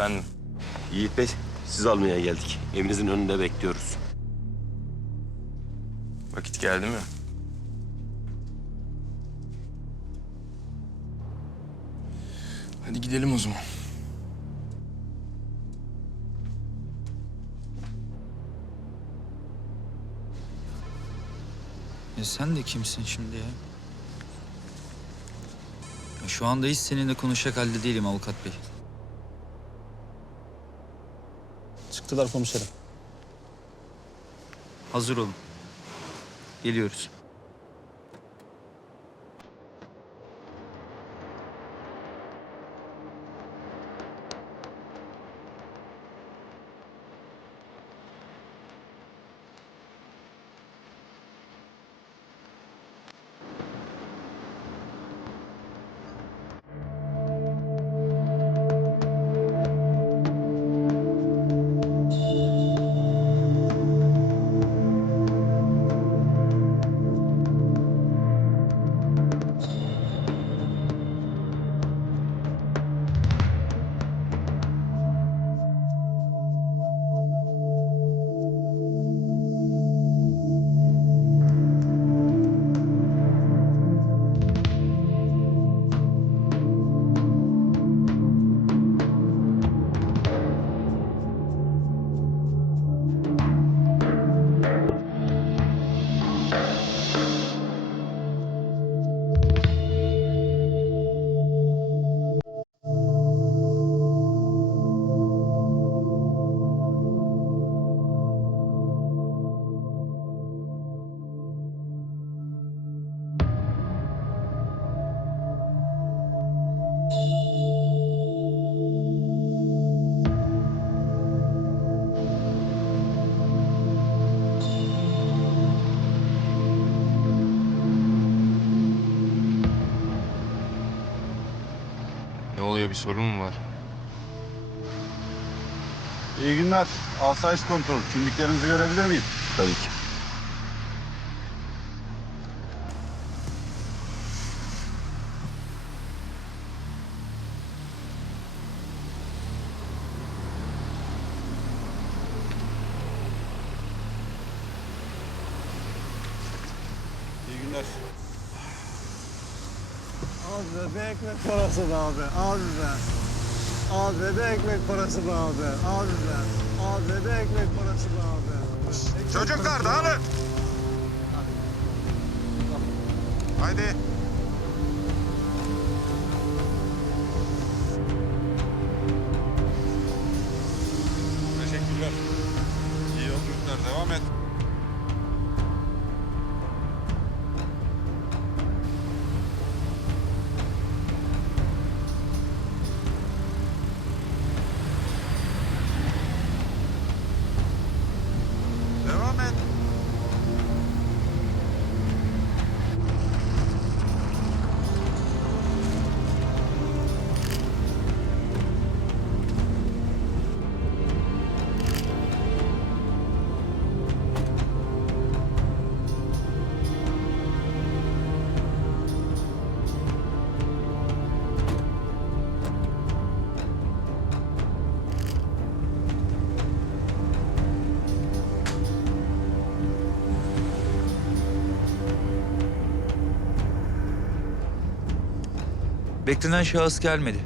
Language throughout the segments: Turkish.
Efendim? Yiğit Bey, siz almaya geldik. Evinizin önünde bekliyoruz. Vakit geldi mi? Hadi gidelim o zaman. Ya sen de kimsin şimdi ya? ya? Şu anda hiç seninle konuşacak halde değilim avukat bey. Çıktılar komiserim. Hazır olun. Geliyoruz. Oluyor bir sorun mu var? İyi günler. Asayiş kontrol. Kimliklerinizi görebilir miyim? Tabii ki. Abi be ekmek parası be abi. Abi be. Abi be ekmek parası be abi. Abi be. Abi be ekmek parası be abi. Ekmek Çocuklar dağılın. Haydi. Beklenen şahıs gelmedi.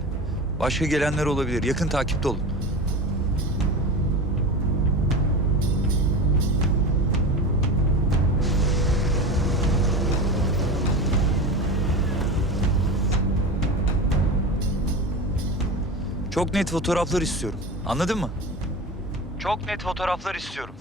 Başka gelenler olabilir. Yakın takipte olun. Çok net fotoğraflar istiyorum. Anladın mı? Çok net fotoğraflar istiyorum.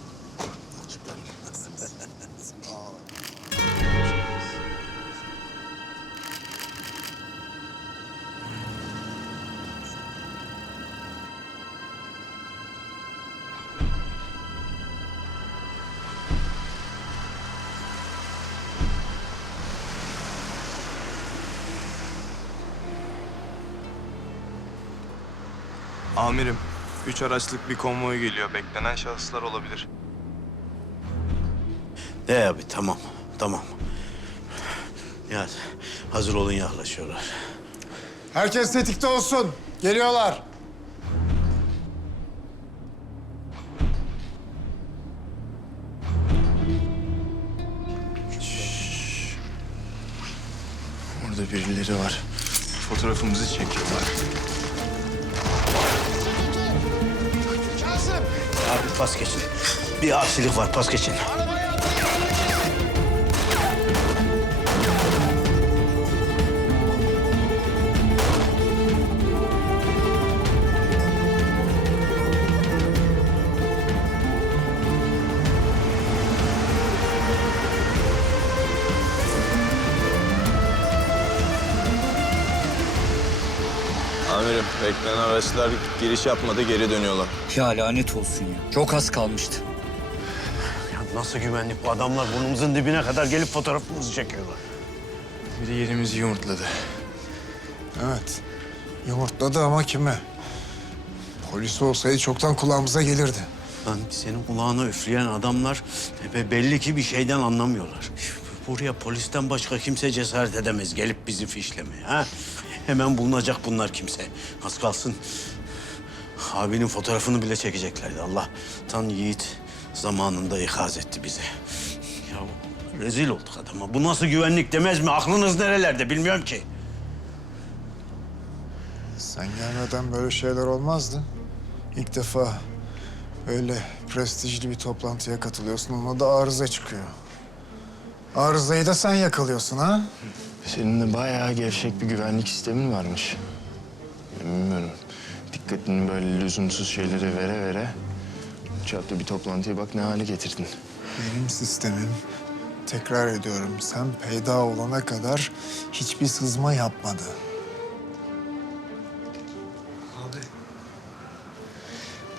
Amirim, üç araçlık bir konvoy geliyor. Beklenen şahıslar olabilir. De abi tamam, tamam. Ya hazır olun yaklaşıyorlar. Herkes tetikte olsun. Geliyorlar. Şşş. Orada birileri var. Fotoğrafımızı çekiyorlar. Pas geçin. Bir aksilik var pas geçin. Amirim beklenen araçlar giriş yapmadı geri dönüyorlar. Ya lanet olsun ya. Çok az kalmıştı. Ya nasıl güvenlik bu adamlar burnumuzun dibine kadar gelip fotoğrafımızı çekiyorlar. Biri yerimizi yumurtladı. Evet. Yumurtladı ama kime? Polis olsaydı çoktan kulağımıza gelirdi. Lan senin kulağına üfleyen adamlar be- belli ki bir şeyden anlamıyorlar. Buraya polisten başka kimse cesaret edemez gelip bizi fişlemeye. Ha? Hemen bulunacak bunlar kimse. Az kalsın abinin fotoğrafını bile çekeceklerdi. Allah tan yiğit zamanında ikaz etti bizi. Ya rezil olduk adama. Bu nasıl güvenlik demez mi? Aklınız nerelerde bilmiyorum ki. Sen gelmeden böyle şeyler olmazdı. İlk defa öyle prestijli bir toplantıya katılıyorsun. Ona da arıza çıkıyor. Arızayı da sen yakalıyorsun ha? Senin de bayağı gevşek bir güvenlik sistemin varmış. Bilmiyorum. Dikkatini böyle lüzumsuz şeylere vere vere... ...çapta bir toplantıya bak ne hale getirdin. Benim sistemim, tekrar ediyorum, sen peyda olana kadar hiçbir sızma yapmadı.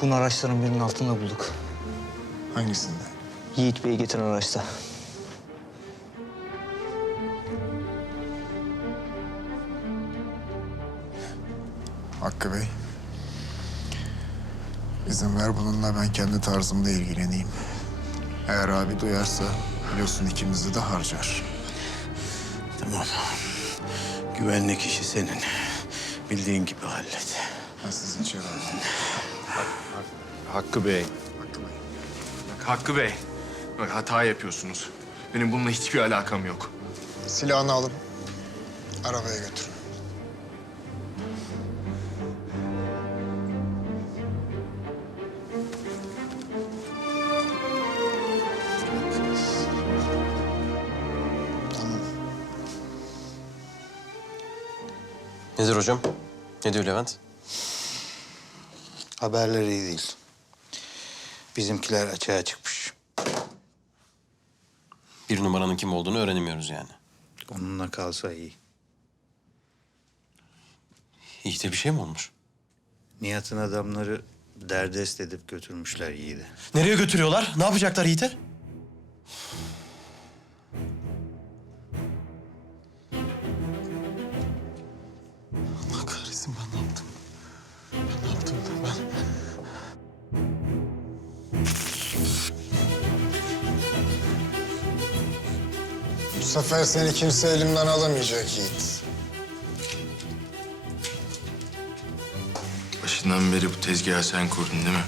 Bunu araçların birinin altında bulduk. Hangisinde? Yiğit Bey'i getiren araçta. Hakkı Bey. İzin ver bununla ben kendi tarzımda ilgileneyim. Eğer abi duyarsa biliyorsun ikimizi de harcar. Tamam. Güvenlik işi senin. Bildiğin gibi hallet. Ben sizi içeri alayım. Hakkı Bey. Bak Hakkı Bey, bak hata yapıyorsunuz. Benim bununla hiçbir alakam yok. Silahını alın. Arabaya götürün. Nedir hocam? Ne diyor Levent? Haberleri iyi değil. Bizimkiler açığa çıkmış. Bir numaranın kim olduğunu öğrenemiyoruz yani. Onunla kalsa iyi. Yiğit'e bir şey mi olmuş? Nihat'ın adamları derdest edip götürmüşler Yiğit'i. Nereye götürüyorlar? Ne yapacaklar Yiğit'e? Sefer seni kimse elimden alamayacak Yiğit. Başından beri bu tezgahı sen kurdun değil mi?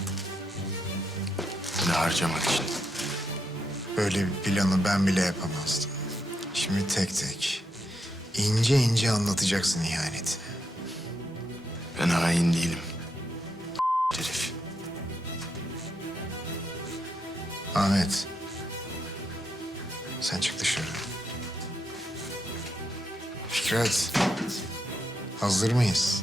Beni harcamak için. Böyle bir planı ben bile yapamazdım. Şimdi tek tek, ince ince anlatacaksın ihanetini. Ben hain değilim. herif. Ahmet, sen çık dışarı. Fikret, hazır mıyız?